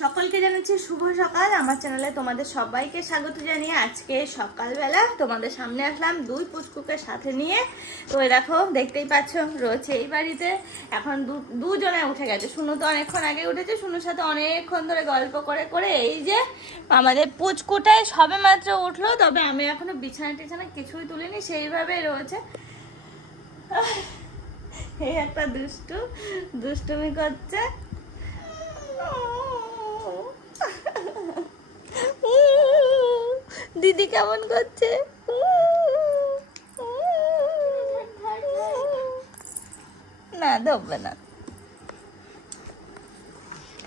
সকলকে জানাচ্ছি শুভ সকাল। আমার চ্যানেলে তোমাদের সবাইকে স্বাগত জানিয়ে আজকে সকালবেলা তোমাদের সামনে আসলাম দুই পুচকুকে সাথে নিয়ে। তো এই দেখো, দেখতেই পাচ্ছ রয়েছে এই বাড়িতে। এখন দুজনে উঠে গেছে। শুনু তো অনেকক্ষণ আগে উঠেছে, শুনুর সাথে অনেকক্ষণ ধরে গল্প করে করে এই যে আমাদের পুচকুটাই সবে মাত্র উঠলো। তবে আমি এখনো বিছানা টিছানা কিছুই তুলিনি, সেইভাবেই রয়েছে। এই একটা দুষ্টুমি করছে। দিদি কেমন করছে? না ধরবে না,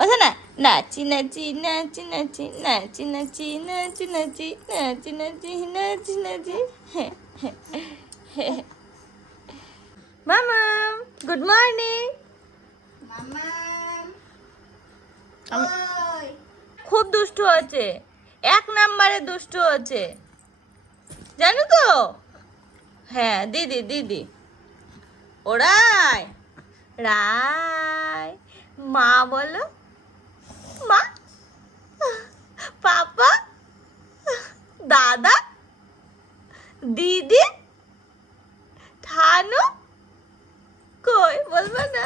আচ্ছা না, নাচি নাচি নাচি নাচি নাচি নাচি নাচি নাচি নাচি নাচি নাচি নাচি। হ্যাঁ হ্যাঁ হ্যাঁ। মামাম গুড মর্নিং। খুব দুষ্টু আছে, এক নম্বরে দুষ্টু আছে, জানো তো? হ্যাঁ দিদি দিদি ওরাই রাই। মা বলো, মা, পাপা, দাদা, দিদি, ঠানু। কই বলবো না?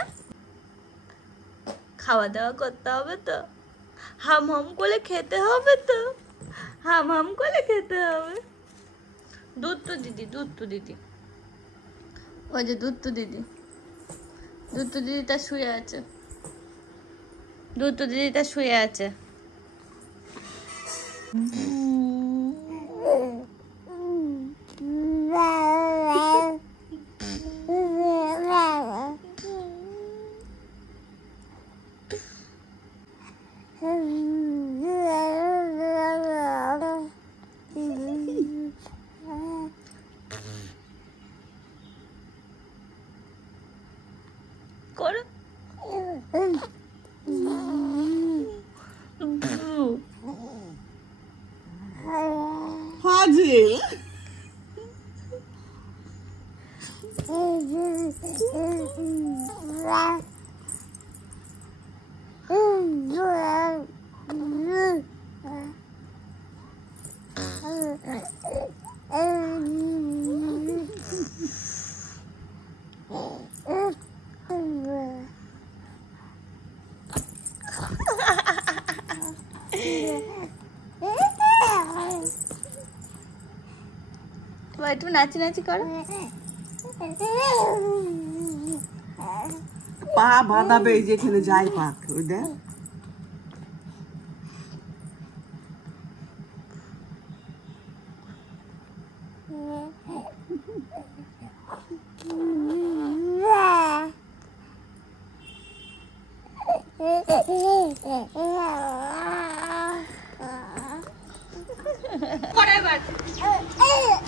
খাওয়া দাওয়া করতে হবে তো, হাম হাম করে খেতে হবে তো, হাম হাম করে খেতে হবে। দুধ তো দিদি, দুধ তো দিদি, ওই যে দুধ তো দিদি, দুধ তো দিদিটা শুয়ে আছে, দুধ তো দিদিটা শুয়ে আছে। একটু নাচি নাচি করো। পা বাঁধাবে, এই যেখানে যাই পাক, ওই দেখ।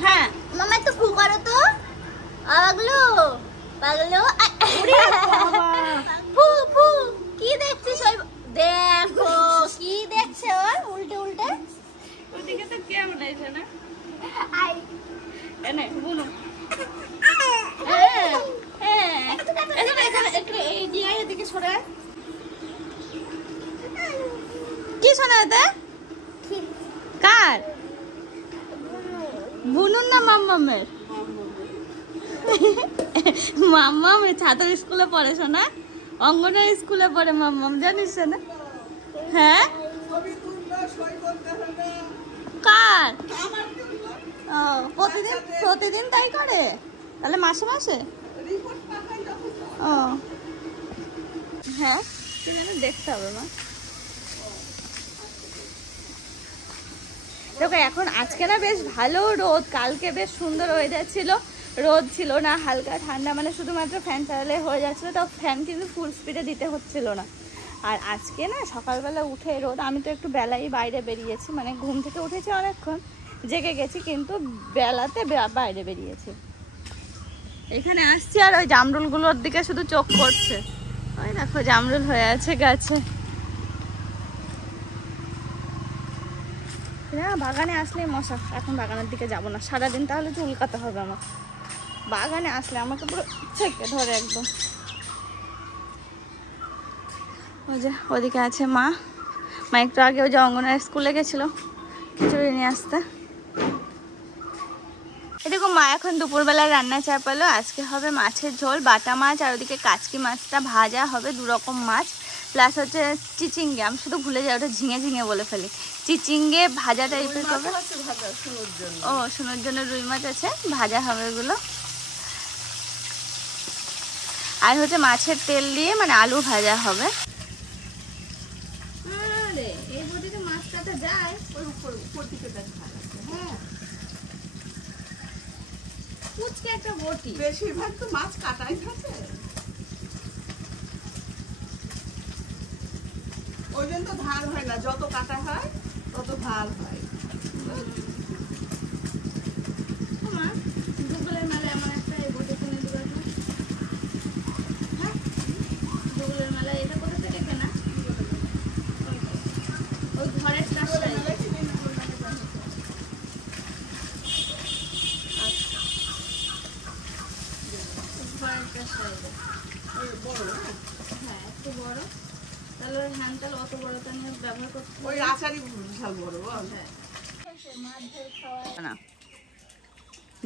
হ্যাঁ মামা একটু ফু করো তো। পাগলো পাগলো, ফু ফু। কি দেখছিস? দেখো কি দেখছে ওর, উল্টে উল্টে। ওদিকে তো কেমন আছে না? এনে বলো। এদিকে সরে। কি শোনাতে? কার? বুনুর না মাম্মামের? মাম্মাম ছাত্র স্কুলে পড়ে শোনা, অঙ্গনওয়াড়ি স্কুলে পড়ে মাম্মাম, জানিস না? হ্যাঁ কার? ও প্রতিদিন প্রতিদিন তাই করে? তাহলে মাসে মাসে? ও হ্যাঁ, কি যেন দেখতে হবে মা। দেখো এখন আজকে না বেশ ভালো রোদ, কালকে বেশ সুন্দর ওয়েদার ছিল, রোদ ছিল না, হালকা ঠান্ডা, মানে শুধুমাত্র ফ্যান চালালে হয়ে যাচ্ছিলো। তাও ফ্যান কিন্তু ফুল স্পিডে দিতে হচ্ছিল না। আর আজকে না সকালবেলা উঠে রোদ, আমি তো একটু বেলাই বাইরে বেরিয়েছি, মানে ঘুম থেকে উঠেছি অনেকক্ষণ, জেগে গেছি, কিন্তু বেলাতে বাইরে বেরিয়েছি। এখানে আসছি আর ওই জামরুলগুলোর দিকে শুধু চোখ করছে। ওই দেখো জামরুল হয়ে আছে গাছে। বাগানে আসলেই মশা, এখন বাগানের দিকে যাব না সারাদিন, তাহলে তো উল্কাতে হবে আমার। বাগানে আসলে আমাকে পুরো ছেঁকে ধরে একদম। ওই যে ওদিকে আছে মা, মা একটু আগেও যে অঙ্গনার স্কুলে গেছিলো খিচুড়ি নিয়ে আসতে। এরকম মা এখন দুপুরবেলা রান্না চাপালো। আজকে হবে মাছের ঝোল, বাটা মাছ, আর ওদিকে কাচকি মাছটা ভাজা হবে, 2 রকম মাছ, প্লাস হচ্ছে চিচিঙ্গে, আমি শুধু ভুলে যাই ওটা ঝিঙে ঝিঙে বলে ফেলি, চিচিঙ্গে ভাজা টাইপের হবে। ও সোনার জন্য রুই মাছ আছে, ভাজা হবে এগুলো। আর হচ্ছে মাছের তেল দিয়ে মানে আলু ভাজা হবে। এই বটিতে মাছ কাটা যায়, ওই উপর দিকে দেখা যাচ্ছে। হ্যাঁ কুচকে একটা বটি, বেশিরভাগ তো মাছ কাটাই থাকে, ওই জন্য তো ধার হয় না, যত কাটা হয় তত ধার হয়। গুগলের মেলা এমন একটা এই বটি কিনে দিবা। হ্যাঁ গুগলের মেলা এটা কোথা থেকে কেনা? ওই ঘরের চাষটাই। হ্যাঁ একটু বড়, তাহলে ওই হ্যান্ডেল অত বড়টা নিয়ে ব্যবহার করতে ওই আচারই বিশাল বড়। না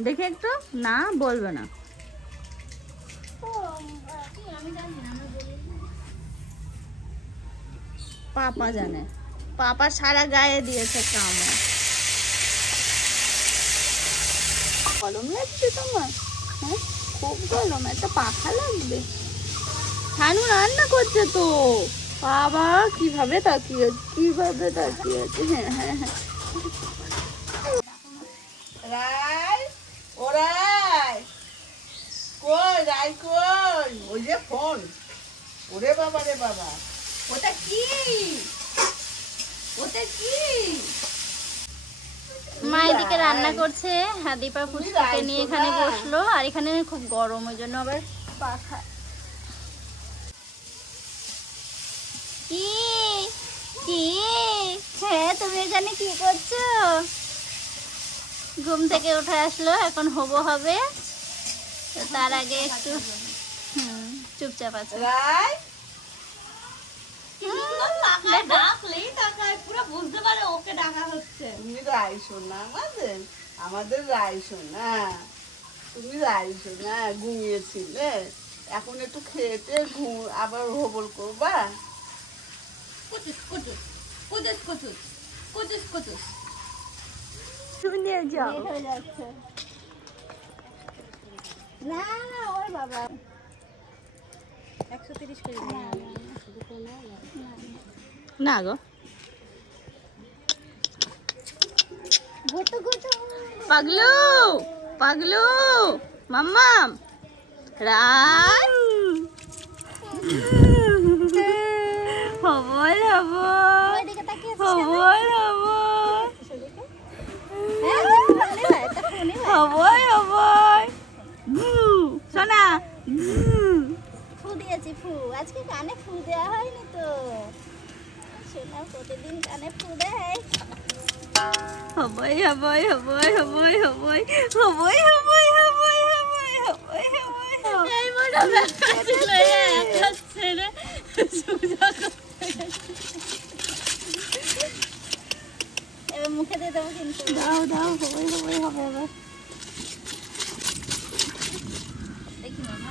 দেখে একটু না বলবে না, পাপা জানে, পাপা সারা গায়ে দিয়েছে কামড়। গরম লাগছে তোমার? হ্যাঁ খুব গরম, একটা পাখা লাগবে। থানু রান্না করছে তো, বাবা কিভাবে তাকিয়ে আছে। হ্যাঁ হ্যাঁ হ্যাঁ রাই, ও রাই, কই রাই কই? ওই যে ফোন। ওরে বাবা রে বাবা, ওটা কি? ওটা কি? মা এদিকে রান্না করছে, হাদিপা পুষ্পকে নিয়ে এখানে বসলো, আর এখানে খুব গরম ওই জন্য আবার পাখা। কি কি? হ্যাঁ তুমি এখানে কি করছো? ঘুম থেকে উঠে আসলো, এখন হবে তো তার আগে একটু চুপচাপ আছে। রাই ডাকলেই তাকায়, পুরো বুঝতে পারে ওকে ডাকা হচ্ছে। তুমি রাই শোনা, আমাদের রাই শোনা, তুমি রাই শোনা ঘুমিয়েছিলে, এখন একটু খেতে ঘুম আবার হবল করবা। তুমি নিয়ে যাও। না না ওর বাবা 130 কেজি না গো। পাগলু পাগলু মাম্মাম রাই হবল সোনা ফু দিয়েছি, ফু আজকে কানে ফু দেওয়া হয়নি তো, সোনা প্রতিদিন কানে ফু দেয়। হবই হবই হবই হবই হবই হবই হবই হবই হবই হবই হবই এই বড় ব্যাপার ছিল একটা ছেড়ে সুজা করতে এবার মুখে দিয়ে দেবো কিন্তু। দাও দাও হবই হবই হবে এবার। দেখি মামা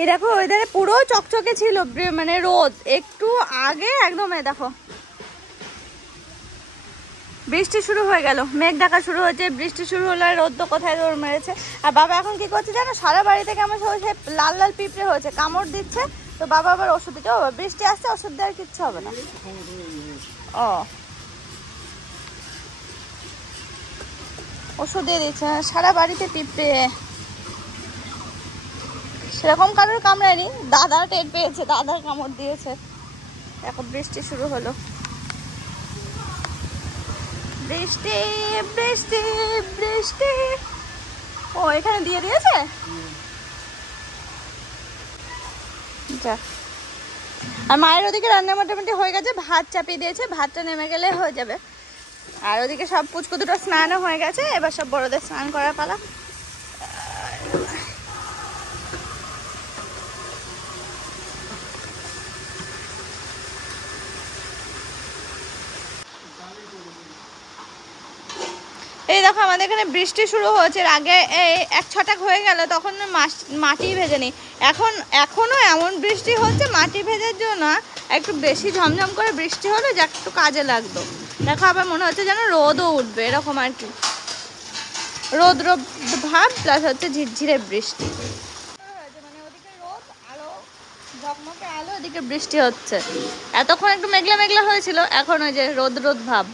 এই দেখো ওইধারে পুরো চকচকে ছিল, মানে রোদ, একটু আগে একদম দেখো বৃষ্টি শুরু হয়ে গেল, মেঘ ডাকা শুরু হয়েছে, বৃষ্টি শুরু হলো, আর রোদ তো কোথায় দৌড় মেরেছে। আর বাবা এখন কি করছে জানো, সারা বাড়িতে কেমন হয়েছে, লাল লাল পিঁপড়ে হয়েছে, কামড় দিচ্ছে, তো বাবা আবার ওষুধ দিচ্ছে। ও বৃষ্টি আসছে, ওষুধ দেওয়ার কিচ্ছু হবে না। ও ওষুধ দিয়ে দিচ্ছে, সারা বাড়িতে পিঁপড়ে, সেরকম কারোর কামড়ায়নি, দাদা টের পেয়েছে, দাদার কামড় দিয়েছে। এখন বৃষ্টি শুরু হলো, বৃষ্টি বৃষ্টি বৃষ্টি ও এখানে দিয়ে দিয়েছে। যা, আর মায়ের ওদিকে রান্না মোটামুটি হয়ে গেছে, ভাত চাপিয়ে দিয়েছে, ভাতটা নেমে গেলে হয়ে যাবে। আর ওদিকে সব পুচকু দুটো স্নানও হয়ে গেছে, এবার সব বড়দের স্নান করার পালা। এই দেখো আমাদের এখানে বৃষ্টি শুরু হয়েছে, এর আগে এই 1 ছটাক হয়ে গেল তখন মাটি ভেজেনি, এখনো এমন বৃষ্টি হচ্ছে মাটি ভেজার জন্য। একটু বেশি ঝমঝম করে বৃষ্টি হলে যা একটু কাজে লাগতো। দেখো আবার মনে হচ্ছে যেন রোদও উঠবে, এরকম আর কি, রোদ রোদ ভাব প্লাস হচ্ছে ঝিরঝিরে বৃষ্টি। মানে ওদিকে রোদ আলো, ঝকমকে আলো, এদিকে বৃষ্টি হচ্ছে। এতক্ষণ একটু মেঘলা মেঘলা হয়েছিল, এখন ওই যে রোদ রোদ ভাব।